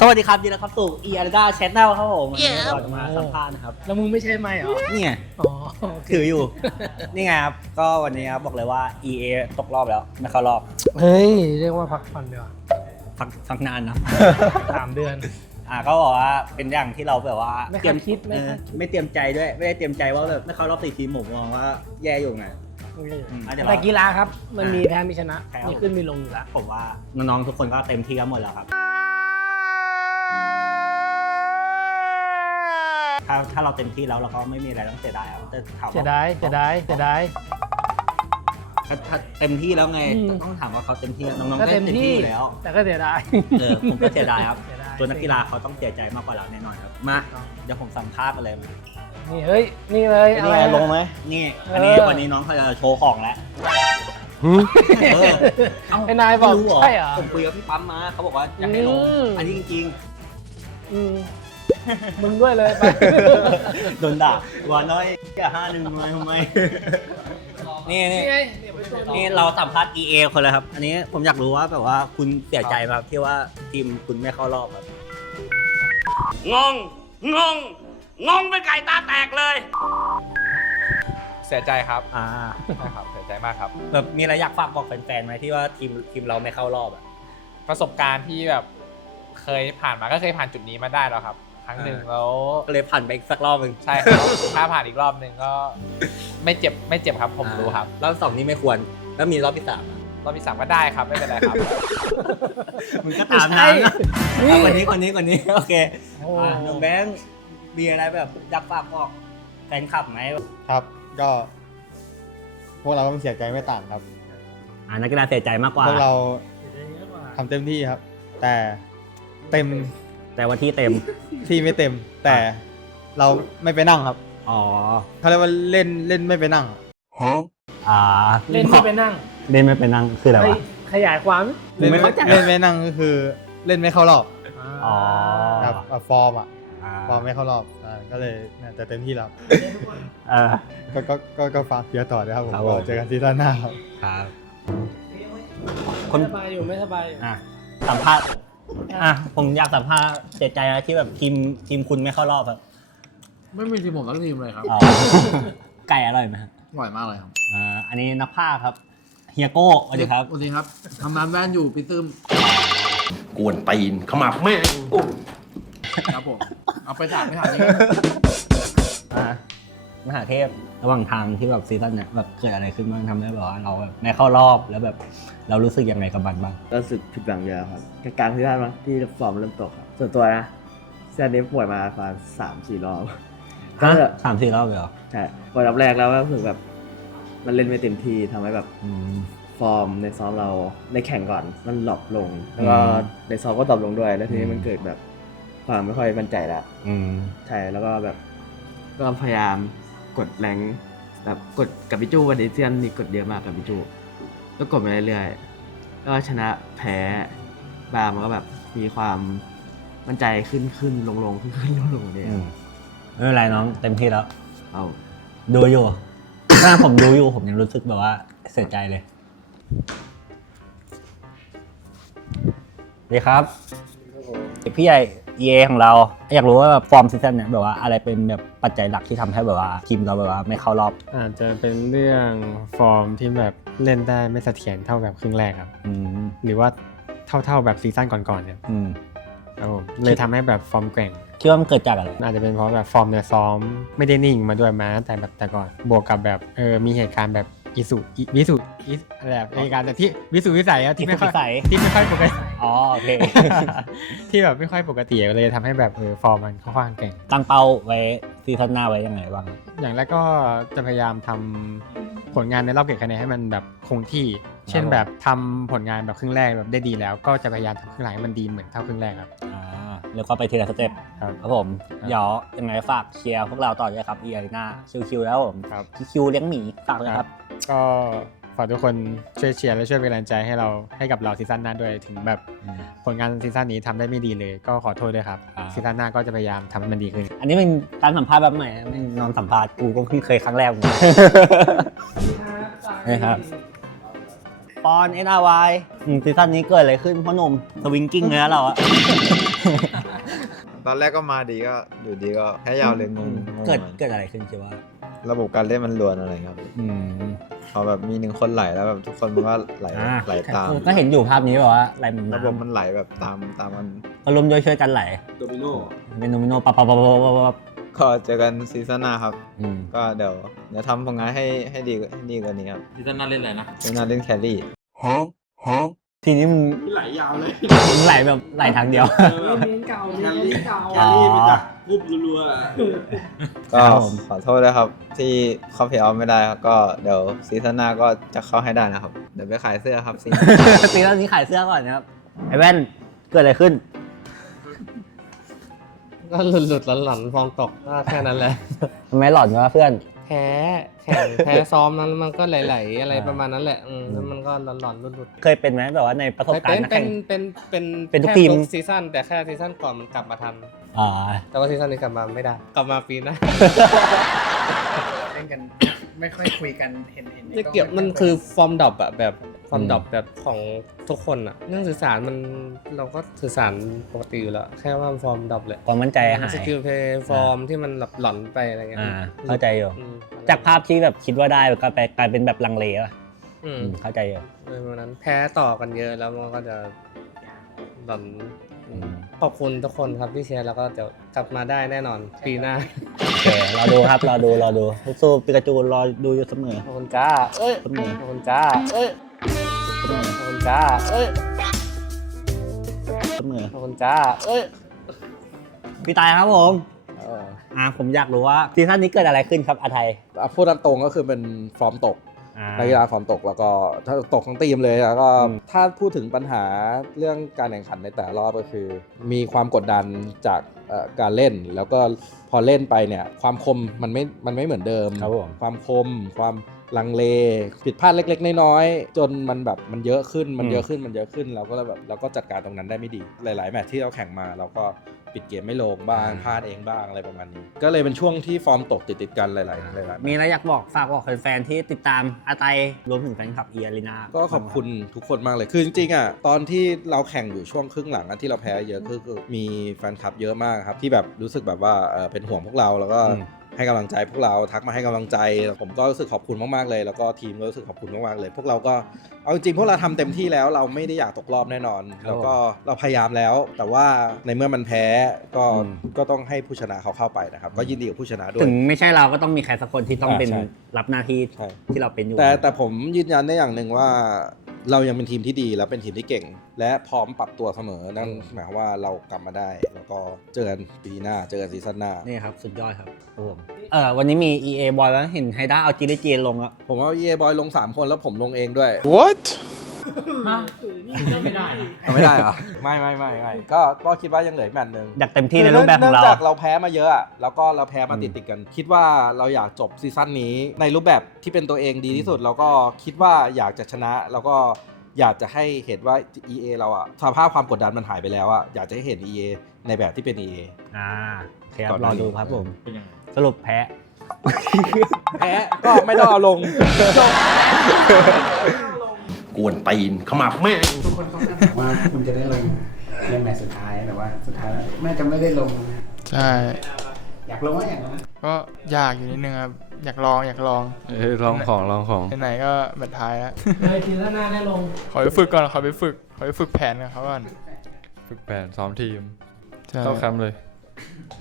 สวัสดีครับยินดีต้อนรับสู่ e a r d a Channel ครับผมวันนี้เราจะมาสัมภาษณ์นะครับแล้วมึงไม่ใช่ไหมเหรอนี่ไงอ๋อโอเคถืออยู่ นี่ไงครับ ก็วันนี้ครับบอกเลยว่า EA ตกรอบแล้ว ไม่เข้ารอบเฮ้ย เรียกว่าพักผ่อนเดียวาพักพักนานนะ สามเดือน อ่าก็บอกว่าเป็นอย่างที่เราแบบว่าไม่เตรียมคาดคิดไม่เออคาดคิดไม่เตรียมใจด้วย ไม่ได้เตรียมใจว่าแบบไม่เข้ารอบสี่ทีมผมมองว่าแย่อยู่ไง อืมอะเดี๋ยวเราแต่กีฬาครับ มันมีแพ้มีชนะใช่ครับ มีขึ้นมีลงอยู่แล้ว ผมว่าน้องๆทุกคนก็เต็มที่กันหมดแล้วครับ ถ้าถ้าเราเต็มที่แล้วเราก็ไม่มีอะไรต้องเสียดายครับแต่ถามว่าจะได้จะได้จะได้ถ้าถ้าเต็มที่แล้วไงอืม ต้องถามว่าเขาเต็มที่น้องๆก็ก็เต็เต็มมที่ที่อยู่แล้วแต่ก็เสียดาย เออผมก็เสียดายครับเสียดาย ตัวนักกีฬาเขาต้องเสียใจมากกว่าเราแน่นอนครับมาเดี๋ยวผมสัมภาษณ์กันเลยมา นี่เฮ้ยนี่เลยนี่ไงอะรลงไหมนี่ อันนี้เออ วันนี้น้องเขาจะโชว์ของแล้วเออเอ้าไอ้นายบอกไม่รู้เหรอใช่เหรอ ผมคุยกับพี่ปั๊มมา เขาบอกว่าอยากให้ลง อืม อันนี้จริงอืม มึงด้วยเลยไปๆโดนด่าว่าน้อยแค่ห้าหนึ่งทำไมทำไมนี่นี่นี่ไงเนี่ยไปตัวนี่เราสัมภาษณ์ EA คนเลยครับ อันนี้ผมอยากรู้ว่าแบบว่าคุณเสียใจไหมครับที่ว่าทีมคุณไม่เข้ารอบครับงง งง งงเป็นไก่ตาแตกเลย เสียใจครับอ่าใช่ครับเสียใจมากครับ แบบมีอะไรอยากฝากบอกแฟนๆไหมที่ว่าทีมทีมเราไม่เข้ารอบอะประสบการณ์ที่แบบเคยผ่านมาก็เคยผ่านจุดนี้มาได้แล้วครับ ครั้งหนึ่งอ่าแล้วก็เลยผ่านไปอีกสักรอบหนึ่งใช่ครับถ้าผ่านอีกรอบหนึ่งก็ไม่เจ็บไม่เจ็บครับผมรู้ครับรอบสองนี่ไม่ควร แล้วมีรอบที่สามอะรอบที่สามก็ได้ครับไม่เป็นไรครับมึงก็ตามนั้นนะนี่เอาคนนี้คนนี้คนนี้โอเคโอ้อะน้องแบงค์มีอะไรแบบอยากฝากบอกแฟนคลับไหมครับ ก็พวกเราก็ไม่เสียใจไม่ต่างครับอ่านักกีฬาเสียใจมากกว่าพวกเราทำเต็มที่ครับ แต่เต็ม แต่ว่าที่เต็ม ที่ไม่เต็ม แต่เราไม่ไปนั่งครับอ๋อ เขาเรียกว่าเล่นเล่นไม่ไปนั่ง อ่าเล่นไม่ไปนั่งเล่นไม่ไปนั่งคืออะไรเฮ้วะยขยายความผมไม่เข้าใจ เล่นไม่นั่งก็คือเล่นไม่เข้ารอบอ๋อครับอะฟอร์มอะอ่าฟอร์มไม่เข้ารอบอ่าก็เลยเนี่ยแต่เต็มที่แล้วเออ ก็ก็ก็ก็ฝากเชียร์ต่อนะครับผมครับก็ผม เจอกันซีซั่นหน้าครับ ครับคไม่นสบายอยู่ไม่สบายอยู่ อะสัมภาษณ์ อะผมอยากสัมภาษณ์เสียใจนะที่แบบทีมทีมคุณไม่เข้ารอบครับไม่มีทีมผมสักทีมเลยครับอ๋อไก่อร่อยไหมครับอร่อยมากเลยครับอ่าอันนี้นักภาคครับเฮียโก้สวัสดีครับสวัสดีครับทำงานแว่นอยู่ปีซึมกวนตีนขมับแม่งอุ๊ยครับผมเอาไปถามไม่ถามนี่อ่าม หาเทพระหว่างทางที่แบบซีซั่นเนี่ยแบบเกิดอะไรขึ้นบ้างทำให้แบบว่าเราแบบไม่เข้ารอบแล้วแบบเรารู้สึกยังไงกับมันบ้างรู้สึกผิดหวังเยอะครับกลางๆที่ผ่านมาที่ฟอร์มเริ่มตกครับส่วนตัวนะเซนนี้ป่วยมาประมาณสามสี่รอบก็ฮะสามสี่รอบเลยเหรอใช่ป่วยรอบแรกแล้วก็รู้สึกแบบ มันเล่นไม่เต็มที่ทำให้แบบอืมฟอร์มในซ้อมเราในแข่งก่อนมันหลบลง แล้วก็อืมในซ้อมก็ตอบลงด้วย แล้วทีนี้อืมมันเกิดแบบความไม่ค่อยมั่นใจแล้วอืมใช่แล้วก็แบบก็พยายาม กดแรงแบบกดกับพิจูวันนี้เซียนนี่กดเยอะมากกับพิจูก็กดมาเรื่อยๆก็ชนะแพ้บางมันก็แบบมีความมั่นใจขึ้นขึ้นลงลงขึ้นขึ้นลงลงเนี่ยอืมไม่เป็นไรน้องเต็มที่แล้ว เอาดูอยู่ ถ้าผมดูอยู่ผมยังรู้สึกแบบว่า เสียใจเลยดีครับ พี่ใหญ่ เอของเรา อยากรู้ว่าแบบฟอร์มซีซั่นเนี่ยแบบว่าอะไรเป็นแบบปัจจัยหลักที่ทำให้แบบว่าทีมเราแบบว่าไม่เข้ารอบ อาจจะเป็นเรื่องฟอร์มที่แบบเล่นได้ไม่เสถียรเท่าแบบครึ่งแรกครับ อืมหรือว่าเท่าๆแบบซีซั่นก่อนๆเนี่ยอืมครับผมเลยทำให้แบบฟอร์มแกว่ง คิดว่ามันเกิดจากอะไร อาจจะเป็นเพราะแบบฟอร์มในซ้อมไม่ได้นิ่งมาด้วยมาตั้งแต่แบบแต่ก่อนบวกกับแบบเออมีเหตุการณ์แบบ อิสุอิวิสุอิสอะไรแบบเหตุการณ์แบบที่วิสุวิสัยอะที่ไม่ค่อยวิสุวิสัยที่ไม่ค่อยปกติอ๋อโอเคที่แบบไม่ค่อยปกติเลยทำให้แบบเออฟอร์มมันค่อนข้างแกว่งตั้งเป้าไว้ซีซั่นหน้าไว้ยังไงบ้างอย่างแรกก็จะพยายามทำผลงานในรอบเก็บคะแนนให้มันแบบคงที่ เช่นแบบทำผลงานแบบครึ่งแรกแบบได้ดีแล้ว ก็จะพยายามทำครึ่งหลังให้มันดีเหมือนเท่าครึ่งแรกครับอ่าแล้วก็ไปทีละสเต็ปครับครับผมเดี๋ยวยังไงฝากเชียร์พวกเราต่อด้วยครับเอียรีนาคิวคิวแล้วผมครับคิวเลี้ยงหมีฝากด้วยครับ ก็ฝากทุกคนช่วยเชียร์และช่วยเป็นกำลังใจให้เราให้กับเราซีซั่นหน้าด้วยถึงแบบผลงานซีซั่นนี้ทำได้ไม่ดีเลย ก็ขอโทษด้วยครับอ่าซีซั่นหน้าก็จะพยายามทำให้มันดีขึ้น อันนี้เป็นการสัมภาษณ์แบบใหม่นะไม่นอนสัมภาษณ์กูก็เพิ่งเคยครั้งแรกเหมือนกันนี่ครับ ปอนเอ็นอาร์วซีซั่นนี้เกิดอะไรขึ้นพ่อหนุ่มสวิงกิ้งเลยนะเราอะ ตอนแรกก็มาดีก็อยู่ดีก็แพ้ยาวเลยงงงงเกิดมันเกิดอะไรขึ้นคิดว่า ระบบการเล่นมันลวนอะไรครับอืมพอแบบมีหนึ่งคนไหลแล้วแบบทุกคนมันก็ไหลอ่าไหลตาม ก็เห็นอยู่ภาพนี้แบบว่าไหลมันระบบมันไหลแบบตามตามมันก็ร่วมด้วยช่วยกันไหล โดมิโนเป็นโดมิโนปับปับปับปับปับปับก็เจอกันซีซั่นหน้าครับ อืม ก็เดี๋ยวเดี๋ยวทำผลงานให้ให้ดีให้ดีกว่านี้ครับซีซั่นหน้าเล่นอะไรนะเป็นงานเล่นแครี่ ทีนี้มึงไหลยาวเลยมึงไหลแบบไหลทางเดียวเก่าแคลรี่เก่า แคลรี่ไปจากรูปรัวก็ครับผม ขอโทษด้วยครับ ที่เข้าเพลย์ออฟไม่ได้ครับก็เดี๋ยวซีซั่นหน้าก็จะเข้าให้ได้นะครับ เดี๋ยวไปขายเสื้อครับซีตีแล้วนี้ขายเสื้อก่อนนะครับ ไอ้แว่นเกิดอะไรขึ้น ก็หลุดหลุดหลอนหลอนฟองตกก็แค่นั้นแหละ ทำไมหลอนวะเพื่อน แพ้แข่งแพ้ซ้อมนั้นมันก็ไหลๆอะไรอ่าประมาณนั้นแหละอืมแล้วมันก็หลอนหลอนๆหลุดหลุดเคยเป็นไหมแบบว่าในประสบการเป็ณ์นนักเป็แข่นง เป็นเป็นเป็นทุกแค่ทีมซีซั่นแต่แค่ซีซั่นก่อนมันกลับมาทัน อ่า แต่ว่าซีซั่นนี้กลับมาไม่ได้ กลับมาปีหน้า เล่นกัน ไม่ค่อยคุยกันเห็นเห็นไม่เกี่ยวมันคือฟอร์มดรอปอะแบบฟอร์มอืมดรอปแบบของทุกคนอะเรื่องสื่อสารมันเราก็สื่อสารปกติอยู่แล้วแค่ว่าฟอร์มดรอปแหละความมั่นใจหาย สกิลเพย์ฟอร์มที่มันหลับหลอนไปอะไรเงี้ยอ่าเข้าใจอยู่อืมจากภาพที่แบบคิดว่าได้ก็ไปกลายเป็นแบบลังเลอะอืมอืมเข้าใจอยู่เออวันนั้นแพ้ต่อกันเยอะแล้วมันก็จะหลอนอืม ขอบคุณทุกคนครับที่เชียร์แล้วก็เดี๋ยวกลับมาได้แน่นอนปีหน้า โอเครอดูครับรอดูรอดูสู้ปิกาจูรอดูอยู่เสมอขอบคุณจ้า เอ้ย เสมอขอบคุณจ้า เอ้ย เสมอขอบคุณจ้า เอ้ย เสมอขอบคุณจ้า เอ้ยพี่ตายครับผมอ่าผมอยากรู้ว่าซีซั่นนี้เกิดอะไรขึ้นครับอาไทย อะพูดตามตรงก็คือเป็นฟอร์มตกอ่า นักกีฬาฟอร์มตกแล้วก็ถ้าตกทั้งทีมเลยแล้วก็อืมถ้าพูดถึงปัญหาเรื่องการแข่งขันในแต่ละรอบก็คือ มีความกดดันจากเอ่อการเล่นแล้วก็พอเล่นไปเนี่ยความคมมันไม่มันไม่เหมือนเดิมครับผมความคมความ ลังเลผิดพลาดเล็ก ๆ น้อยๆจนมันแบบมันเยอะขึ้นมันอืมเยอะขึ้นมันเยอะขึ้นเราก็เลยแบบเราก็จัดการตรงนั้นได้ไม่ดี หลาย ๆ แมตช์ที่เราแข่งมาเราก็ปิดเกมไม่ลงบ้างพลาดเองบ้างอะไรประมาณนี้ ก็เลยเป็นช่วงที่ฟอร์มตกติดๆกันหลายๆหลายๆมีอะไรอยากบอกฝากบอกแฟนๆที่ติดตามอาไตยรวมถึงแฟนคลับเอียรินาก็ขอบคุณทุกคนมากเลยคือจริงๆอะตอนที่เราแข่งอยู่ช่วงครึ่งหลังอะที่เราแพ้เยอะคือคือมีแฟนคลับเยอะมากครับที่แบบรู้สึกแบบว่าเอ่อเป็นห่วงพวกเราแล้วก็อืม ให้กำลังใจพวกเราทักมาให้กำลังใจ ผมก็รู้สึกขอบคุณมากๆเลย แล้วก็ทีมก็รู้สึกขอบคุณมากๆเลย พวกเราก็เอาจริงๆพวกเราทำเต็มที่แล้วเราไม่ได้อยากตกรอบแน่นอน แล้วก็เราพยายามแล้ว แต่ว่าในเมื่อมันแพ้ก็อืมก็ต้องให้ผู้ชนะเขาเข้าไปนะครับ ก็ยินดีกับผู้ชนะด้วยถึงไม่ใช่เราก็ต้องมีใครสักคนที่ต้องอ่าเป็นใช่รับหน้าที่ใช่ที่เราเป็นอยู่แต่แต่ผมยืนยันได้อย่างหนึ่งว่า เรายังเป็นทีมที่ดีแล้วเป็นทีมที่เก่ง และพร้อมปรับตัวเสมอนั่นหมายความว่าเรากลับมาได้ แล้วก็เจอกันปีหน้าเจอกันซีซั่นหน้านี่ครับ สุดยอดครับครับผมเออวันนี้มี EA บอยแล้วเห็นไฮด้าเอาจีเดจีลงแล้วผมว่าเย่บอยลง 3 คนแล้วผมลงเองด้วย what ไม่ได้ไม่ได้เหรอ ไม่ไม่ไม่ไม่ก็ก็คิดว่ายังเหลืออีกแมตช์หนึ่งอยากเต็มที่ในรูปแบบของเราเนื่องจากเราแพ้มาเยอะอะแล้วก็เราแพ้มาอืมติดติดๆกัน คิดว่าเราอยากจบซีซั่นนี้ในรูปแบบที่เป็นตัวเองดีที่สุด แล้วก็คิดว่าอยากจะชนะ แล้วก็อยากจะให้เห็นว่า EA เราอะสภาพความกดดันมันหายไปแล้วอะอยากจะให้เห็น EA ในแบบที่เป็น EA อ่าโอเคคก่รัอบนหรน้าอนี้ดูครับผม เป็นยังไงสรุปแพ้ แพ้ก็ไม่ต้องเอาลงจบ กวนตีนขมับแม่งทุกคนเขาคาดหวังว่าคุณจะได้ลงในแมตช์สุดท้ายแต่ว่า สุดท้ายแล้วน่าจะไม่ได้ลงนะใช่ อยากลงว่าอย่างนั้นก็อยากอยู่นิดนึงครับ อยากลองอยากลองเออลองของลองของ ไหนๆก็แมตช์ท้ายแล้ว เลยทีละหน้าได้ลง ขอไปฝึกก่อนขอไปฝึก ขอไปฝึกแผนกับเขาก่อนฝึกแผนซ้อมทีม ใช่เข้าแคมป์เลย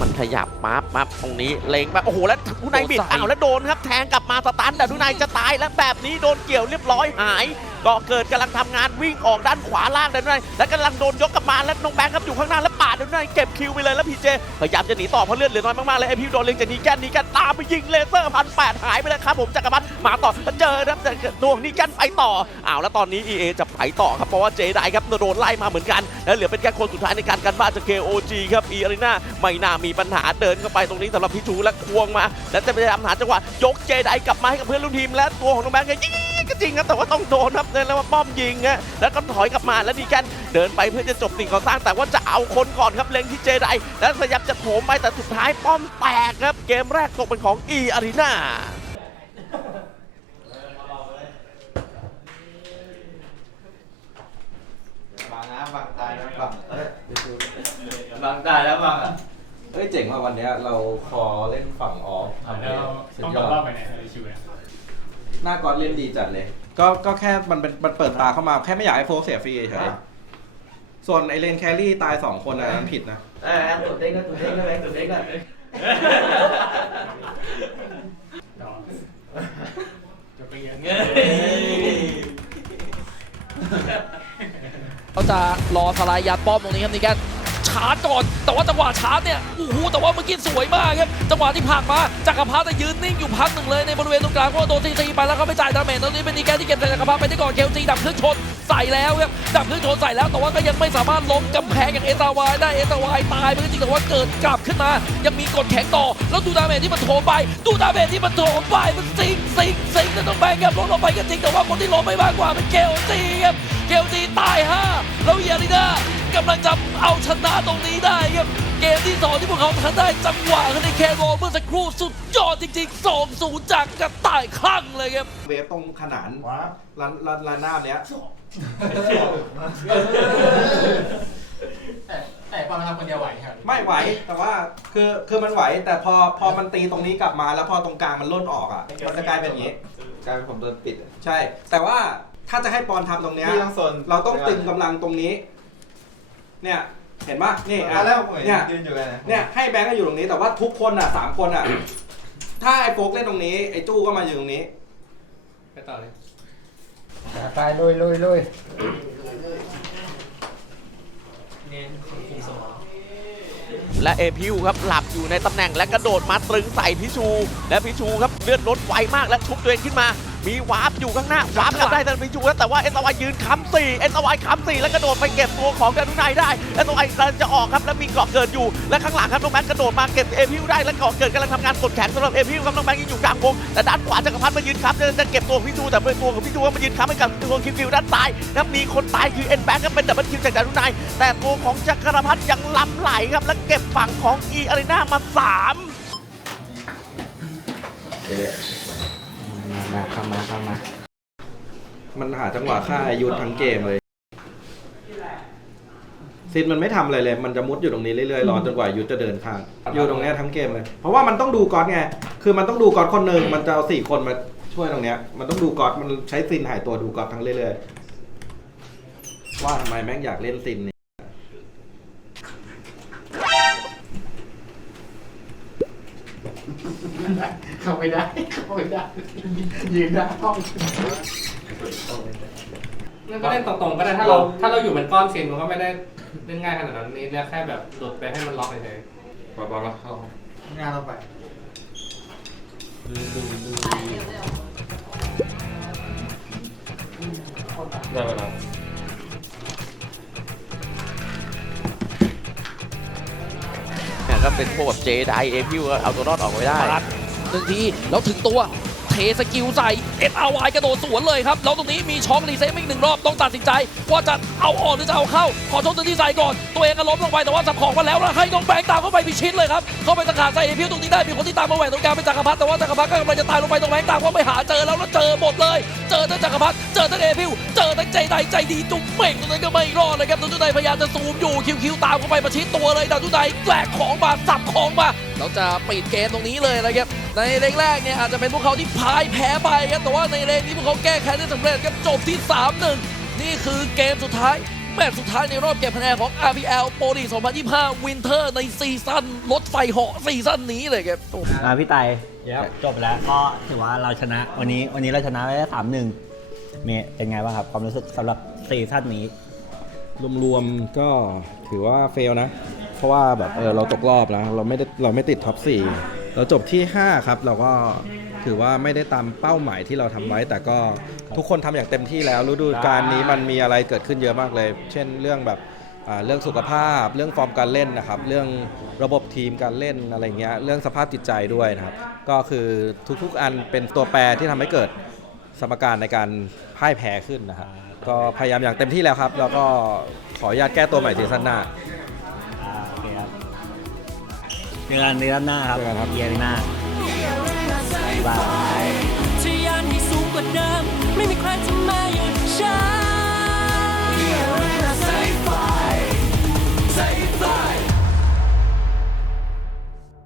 มันขยับปั๊บปั๊บตรงนี้เล็งไปโอ้โหแล้วทุนายบิดอ้าวแล้วโดนครับแทงกลับมาสตันแต่ทุนายจะตายแล้วแบบนี้โดนเกี่ยวเรียบร้อยหาย ก็เกิดกำลังทำงานวิ่งออกด้านขวาล่างแต่ทุนายแล้วกำลังโดนยกกลับมาแล้วน้องแบงค์ครับอยู่ข้างหน้าแล้วปาดทุนายเก็บคิวไปเลยแล้วพีเจพยายามจะหนีต่อเพราะเลือดเหลือน้อยมากๆเลยไอพิวโดนเล็งจากนีแกนนีแกนตามไปยิงเลเซอร์พันแปดหายไปเลยครับผมจักรพันมาต่อแล้วเจอครับแต่ดวงนีแกนไปต่ออ้าวแล้วตอนนี้ EA จะไปต่อครับเพราะว่าเจไดครับโดนไล่มาเหมือนกันแล้วเหลือเป็นแค่คนสุดท้ายในการกันบ้านจาก KOG ครับ e a r e n a ไม่น่ามีปัญหาเดินเข้าไปตรงนี้สำหรับพิจูและควงมา แล้วจะพยายามหาจังหวะยกเจไดกลับมาให้กับเพื่อนร่วมทีมและตัวของน้องแบงค์ยิง ก็จริงครับแต่ว่าต้องโดนครับเดินแล้วมาป้อมยิงฮะแล้วก็ถอยกลับมาแล้วดีกันเดินไปเพื่อจะจบสิ่งก่อสร้างแต่ว่าจะเอาคนก่อนครับเล็งที่เจไดแล้วพยายามจะโถมไปแต่สุดท้ายป้อมแตกครับ เกมแรกตกเป็นของ e a r e n a บางนะบางตายนะบางเอ้ยบางได้แล้วบางเอ้ยเจ๋งว่ะวันเนี้ยเราคอเล่นฝั่งออฟทำได้สุดยอด หน้ากอนเล่นดีจัดเลย ก็ก็แค่มันเป็นมันเปิดตาเข้ามาแค่ไม่อยากให้โฟกเสียฟรีเฉยๆส่วนไอเลนแครี่ตายสองคนอันนั้นผิดนะ เออตุดเด้งก็ตุดเด้งก็ไปตุดเด้งก็เขาจะรอสไลด์ยัดป้อมตรงนี้ครับนี่แก ชาร์จก่อน แต่ว่าจังหวะชาร์จเนี่ยโอ้โหแต่ว่าเมื่อกี้สวยมากครับจังหวะที่ผ่านมาจักรพรรดิยืนนิ่งอยู่พักหนึ่งเลยในบริเวณตรงกลางเพราะโดนตีตีไปแล้วก็ไม่จ่ายดาเมจตรงนี้เป็นดีแกที่เก็บใส่จักรพรรดิไปได้ก่อนเคลจีดับเครื่องชนใส่แล้วครับดับเครื่องชนใส่แล้วแต่ว่าก็ยังไม่สามารถล้มกำแพงอย่างเอตาวายได้เอตาวายตายไปก็จริงแต่ว่าเกิดกลับขึ้นมา ยังมีกดแข็งต่อ แล้วดูดาเมจที่มันโถมไป ดูดาเมจที่มันโถมไปมันซิงซิงซิงแต่ต้องแบงครับลดลงไปก็จริงแต่ว่าคนที่ล้มไม่มากกว่าเป็นเกลจีครับเกลจีตายห้าแล้วเยาริน่า กำลังจะเอาชนะตรงนี้ได้ครับ เกมที่สองที่พวกเขาทำได้จังหวะในแคโรเมื่อสักครู่สุดยอดจริงๆ2 0จากกระต่ายคลั่งเลยครับ เวฟตรงขนานร้านร้านร้านหน้าเนี้ยแต่แต่ปอนมาทำคนเดียวไหวครับไม่ไหวแต่ว่าคือคือมันไหว แต่พอพอมันตีตรงนี้กลับมาแล้วพอตรงกลางมันล่นออกอะมันจะกลายเป็นอย่างนี้กลายเป็นผมโดนปิดใช่ แต่ว่าถ้าจะให้ปอนทำตรงเนี้ยพี่ต้องโซนเราต้องตึงกำลังตรงนี้ เนี่ยเห็นปะนี่อะแล้วผมเนี่ยยืนอยู่เลยนะเนี่ยให้แบงค์ก็อยู่ตรงนี้แต่ว่าทุกคนอะสามคนอะ ถ้าไอ้โฟกเล่นตรงนี้ไอ้จู้ก็มาอยู่ตรงนี้ไปต่อเลยตายลุยลุยลุยและเอพิวครับหลับอยู่ในตำแหน่งและกระโดดมาตรึงใส่พิชู และพิชูครับเลือดลดไวมากและชุบตัวเองขึ้นมา มีวาร์ปอยู่ข้างหน้าวาร์ปกลับได้แต่พิชูแล้วแต่ว่าเอ็นตวายยืนค้ำสี่เอ็นตวายค้ำสี่แล้วกระโดดไปเก็บตัวของดานุไนได้เอ็นตวายกำลังจะออกครับแล้วมีเกาะเกิดอยู่ และข้างหลังครับน้องแบงค์กระโดดมาเก็บเอพิวได้และเกาะเกิดกำลังทำงานกดแขนสำหรับเอพิวครับน้องแบงค์ยังอยู่กลางวงแต่ด้านขวาจักรพัฒน์มายืนค้ำจะจะเก็บตัวพิชูแต่เป็นตัวของพิชูก็มายืนค้ำให้กับตัวคิวคิวด้านซ้ายครับมีคนตายคือเอ็นแบงค์ก็เป็นดับเบิลคิวจากดานุไนแต่ตัวของจักรพัฒน์ยังล้ำไหลครับและเก็บฝั่งของอีอารีนามาสา มมาเข้ามาเข้ามา มันหาจังหวะฆ่าอายุททั้งเกมเลย ซินมันไม่ทำอะไรเลย มันจะมุดอยู่ตรงนี้เรื่อยๆรอจนกว่าอายุจะเดินข้างอยู่ตรงเนี้ยทั้งเกมเลย เพราะว่ามันต้องดูก๊อตไง คือมันต้องดูก๊อตคนหนึ่งมันจะเอาสี่คนมาช่วยตรงเนี้ย มันต้องดูก๊อตมันใช้ซินหายตัวดูก๊อตทั้งเรื่อยๆ ว่าทำไมแม่งอยากเล่นซินเนี่ยเข้าไม่ได้ เข้าไม่ได้ยืนได้ห้องนั่นก็เล่นตรงๆก็ได้ถ้าเราถ้าเราอยู่เป็นก้อนซินมันก็ไม่ได้เล่นง่ายขนาดนั้นนี่เนี่ยแค่แบบหลุดไปให้มันล็อกเฉยๆบอลเข้างานเราไปได้เวลาเนี่ยก็เป็นพวกแบบเจไดเอพิวเอาตัวรอดออกไว้ได้ปาด หนึ่งทีแล้วถึงตัวเทสกิลใส่เอสอาวกระโดดสวนเลยครับ แล้วตรงนี้มีช็อครีเซ็ตอีกหนึ่งรอบต้องตัดสินใจ ว่าจะเอาออกหรือจะเอาเข้า ขอโทษตัวที่ใส่ก่อน ตัวเองก็ล้มลงไปแต่ว่าสับของมาแล้วแล้วให้น้องแบงค์ตามเข้าไปพิชิตเลยครับ เข้าไปตะขาบใส่เอพิวตรงนี้ได้มีคนที่ตามมาแหวนตรงกลางเป็นจักรพรรดิแต่ว่าจักรพรรดิก็กำลังจะตายลงไปตรงแบงค์ตามเข้าไปหาเจอแล้วแล้วเจอหมดเลย เจอทั้งจักรพรรดิเจอทั้งเอพิวเจอทั้งใจใดใจดีจุ๊บเม่งตรงนั้นก็ไม่รอดเลยครับตัวใดพยายามจะซูมอยู่คิวคิวตามเข้าไปประชิดตัวเลยดาวทุใดแกลกของมาสับของมา เราจะปิดเกมตรงนี้เลยนะครับ ในเลงแรกเนี่ยอาจจะเป็นพวกเขาที่พ่ายแพ้ไปครับแต่ว่าในเลงนี้พวกเขาแก้แค้นได้สำเร็จครับจบที่ 3-1 นี่คือเกมสุดท้ายแมตช์สุดท้ายในรอบเก็บคะแนนของ RPL โปรลี2025วินเทอร์ในซีซั่นรถไฟเหาะซีซั่นนี้เลยครับอ่าพี่ไตจบไปแล้วก็ถือว่าเราชนะ วันนี้วันนี้เราชนะไปได้สามหนึ่งเมย์เป็นไงบ้างครับ ความรู้สึกสำหรับซีซั่นนี้ รวมๆก็ถือว่าเฟลนะ เพราะว่าแบบเออเราตกรอบแล้วเราไม่ได้เราไม่ติดท็อป4เราจบที่ 5 ครับ เราก็ถือว่าไม่ได้ตามเป้าหมายที่เราทำไว้ แต่ก็ทุกคนทำอย่างเต็มที่แล้วฤดูกาลนี้มันมีอะไรเกิดขึ้นเยอะมากเลย เช่นเรื่องแบบอ่าเรื่องสุขภาพ เรื่องฟอร์มการเล่นนะครับ เรื่องระบบทีมการเล่นอะไรเงี้ยเรื่องสภาพจิตใจด้วยนะครับ ก็คือทุกๆอันเป็นตัวแปรที่ทำให้เกิดสมการในการพ่ายแพ้ขึ้นนะครับก็พยายามอย่างเต็มที่แล้วครับ แล้วก็ขออนุญาตแก้ตัวใหม่ซีซั่นหน้า เจอกันในรับหน้าครับเจอกันครับ เยียร์หน้าบาย ทะยานให้สูงกว่าเดิม ไม่มีใครจะมาหยุดฉัน